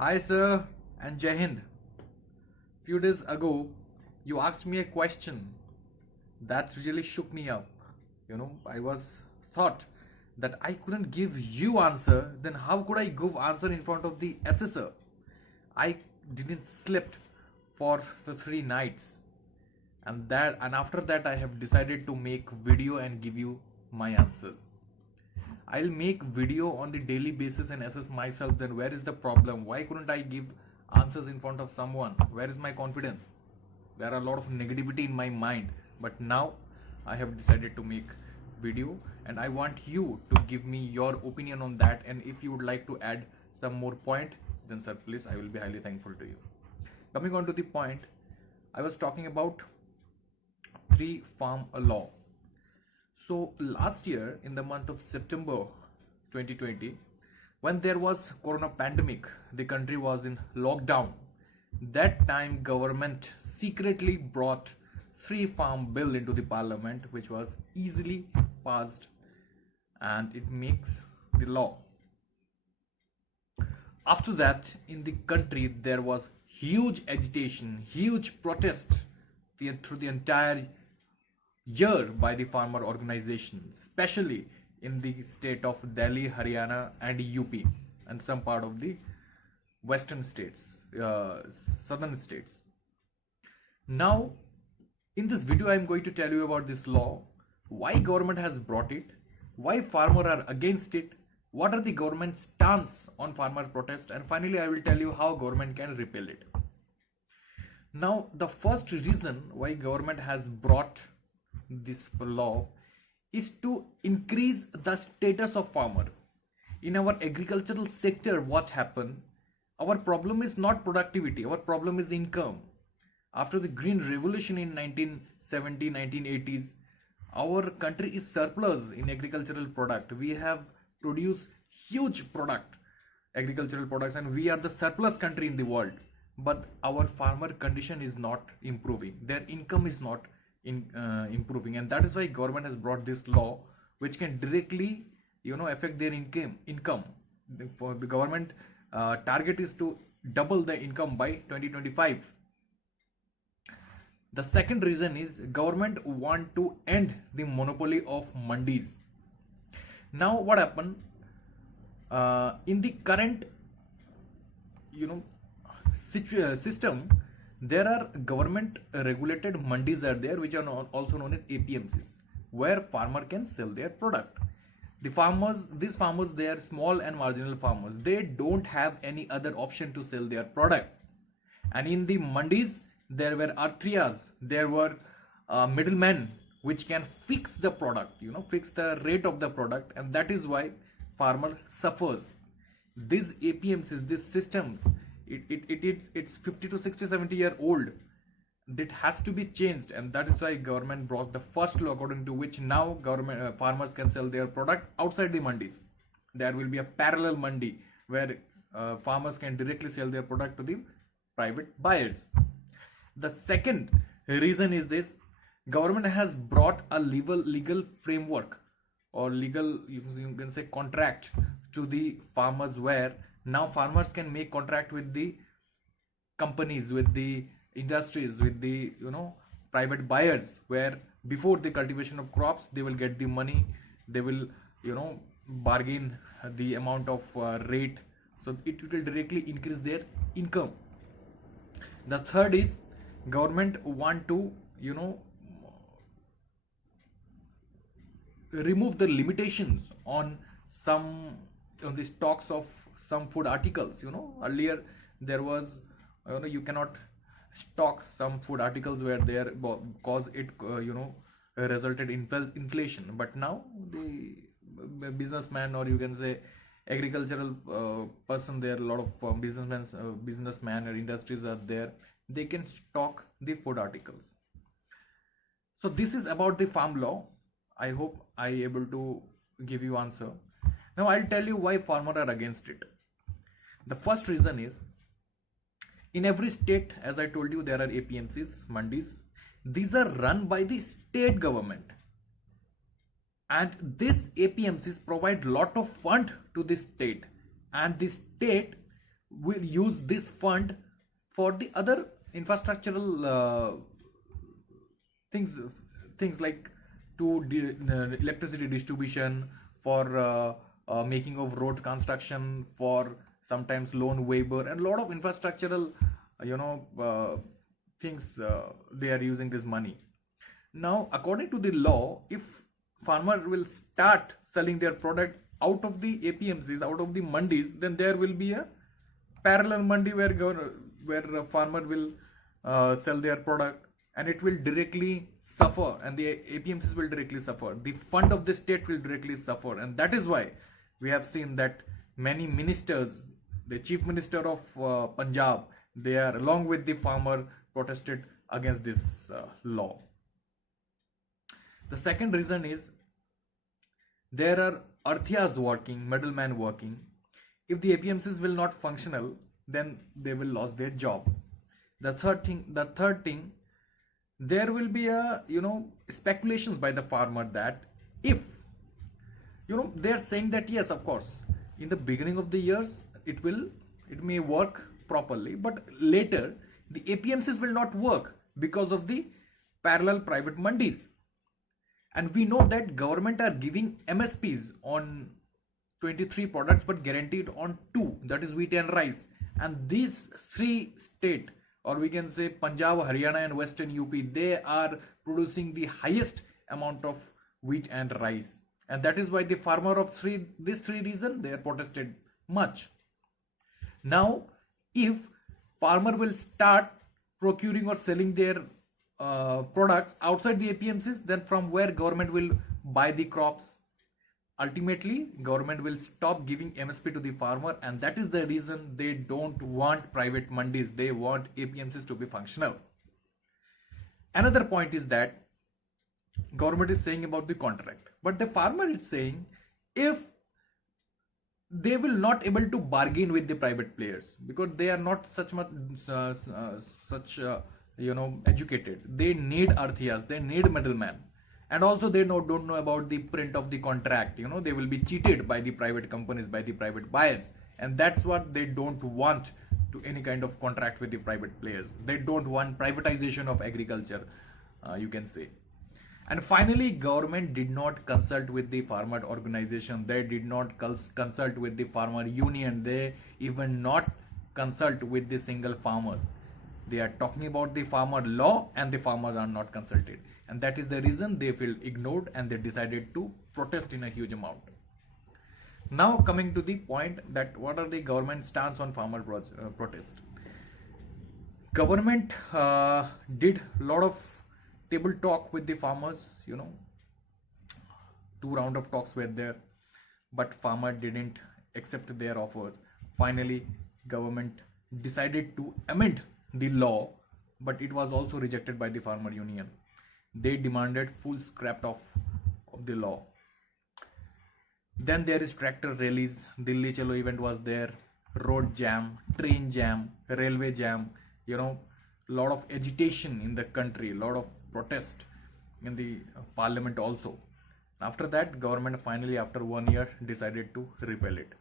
Hi, sir, and Jai Hind. Few days ago, you asked me a question that really shook me up. I was thought that I couldn't give you answer. Then how could I give answer in front of the assessor? I didn't slept for the 3 nights, and after that I have decided to make video and give you my answers. I'll make video on the daily basis and assess myself. Then where is the problem? Why couldn't I give answers in front of someone? Where is my confidence? There are a lot of negativity in my mind, but now I have decided to make video, and I want you to give me your opinion on that. And if you would like to add some more point, then sir, please, I will be highly thankful to you. Coming on to the point, I was talking about three farm law. So last year in the month of September 2020, when there was corona pandemic, the country was in lockdown. That time government secretly brought three farm bill into the parliament, which was easily passed, and it makes the law. After that, in the country there was huge agitation, huge protest through the entire year by the farmer organizations, especially in the state of Delhi, Haryana, and UP, and some part of the western states, southern states. Now, in this video, I am going to tell you about this law, why government has brought it, why farmer are against it, what are the government stance on farmer protest, and finally, I will tell you how government can repeal it. Now, the first reason why government has brought this law is to increase the status of farmer. In our agricultural sector, what happened? Our problem is not productivity, our problem is income. After the green revolution in 1970, 1980s, our country is surplus in agricultural product. We have produced huge agricultural products, and we are the surplus country in the world. But our farmer condition is not improving. Their income is not improving, and that is why government has brought this law, which can directly affect their income. For the government target is to double the income by 2025. The second reason is government want to end the monopoly of mandis. Now what happened in the current system, there are government regulated mandis are there, which are also known as APMCs, where farmer can sell their product. These farmers, they are small and marginal farmers. They don't have any other option to sell their product. And in the mandis, there were arthrias, there were middlemen which can fix the product, fix the rate of the product, and that is why farmer suffers. These APMCs, these systems, it's 50 to 60, 70 year old. It has to be changed, and that is why government brought the first law, according to which now government farmers can sell their product outside the mandis. There will be a parallel mandi where farmers can directly sell their product to the private buyers. The second reason is this: government has brought a legal framework, or legal, you can say, contract to the farmers, where now farmers can make contract with the companies, with the industries, with the private buyers, where before the cultivation of crops they will get the money, they will bargain the amount of rate, so it will directly increase their income. The third is government want to remove the limitations on the stocks of some food articles. Earlier there was you cannot stock some food articles where there, cause it resulted in inflation. But now the businessman, or you can say agricultural person, there are a lot of businessmen or industries are there, they can stock the food articles. So this is about the farm law. I hope I able to give you answer. Now I'll tell you why farmers are against it. The first reason is, in every state, as I told you, there are APMCs, mandis. These are run by the state government, and these APMCs provide lot of fund to the state, and the state will use this fund for the other infrastructural things things like electricity distribution, for making of road construction, for sometimes loan waiver, and a lot of infrastructural things they are using this money. Now, according to the law, if farmer will start selling their product out of the APMCs, out of the mandis, then there will be a parallel mandi where a farmer will sell their product, and it will directly suffer, and the APMCs will directly suffer. The fund of the state will directly suffer, and that is why we have seen that many ministers, the chief minister of Punjab, they are along with the farmer protested against this law. The second reason is there are arthias working, middlemen working. If the APMCs will not functional, then they will lose their job. The third thing, there will be a speculations by the farmer that if they are saying that yes, of course, in the beginning of the years it may work properly, but later the APMCs will not work because of the parallel private mandis. And we know that government are giving MSPs on 23 products but guaranteed on 2, that is wheat and rice. And these 3 states, or we can say Punjab, Haryana and Western UP, they are producing the highest amount of wheat and rice. And that is why the farmer of these 3 reasons, they are protested much. Now, if farmer will start procuring or selling their products outside the APMCs, then from where government will buy the crops? Ultimately, government will stop giving MSP to the farmer, and that is the reason they don't want private mandis. They want APMCs to be functional. Another point is that government is saying about the contract, but the farmer is saying if they will not able to bargain with the private players because they are not such much educated. They need arthias, they need middlemen, and also they don't know about the print of the contract. They will be cheated by the private companies, by the private buyers, and that's what they don't want to any kind of contract with the private players. They don't want privatization of agriculture, you can say. And finally, government did not consult with the farmer organization. They did not consult with the farmer union. They even not consult with the single farmers. They are talking about the farmer law and the farmers are not consulted. And that is the reason they feel ignored and they decided to protest in a huge amount. Now coming to the point that what are the government stance on farmer protest. Government did a lot of table talk with the farmers, 2 round of talks were there, but farmer didn't accept their offer. Finally, government decided to amend the law, but it was also rejected by the farmer union. They demanded full scrap of the law. Then there is tractor rallies, Delhi Chalo event was there, road jam, train jam, railway jam, lot of agitation in the country, lot of protest in the parliament also. After that, government finally after 1 year decided to repeal it.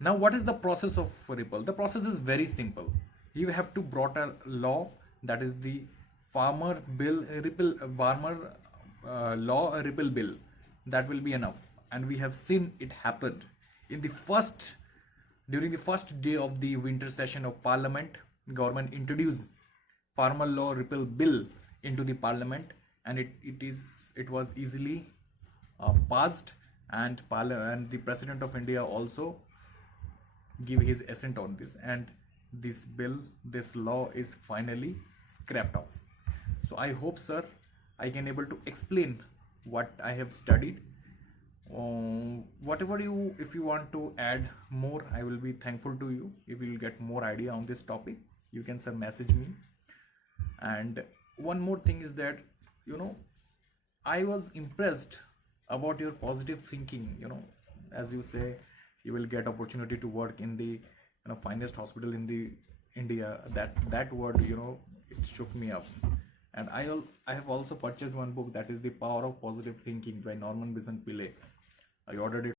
Now what is the process of repeal? The process is very simple. You have to brought a law, that is the farmer law repeal bill. That will be enough, and we have seen it happened during the first day of the winter session of parliament. Government introduced farmer law repeal bill into the parliament, and it was easily passed, and the President of India also give his assent on this, and this law is finally scrapped off. So I hope, sir, I can able to explain what I have studied. If you want to add more, I will be thankful to you. If you will get more idea on this topic, you can, sir, message me. And one more thing is that I was impressed about your positive thinking. As you say, you will get opportunity to work in the finest hospital in the India. That word, it shook me up. And I have also purchased one book, that is The Power of Positive Thinking by Norman Vincent Pillay. I ordered it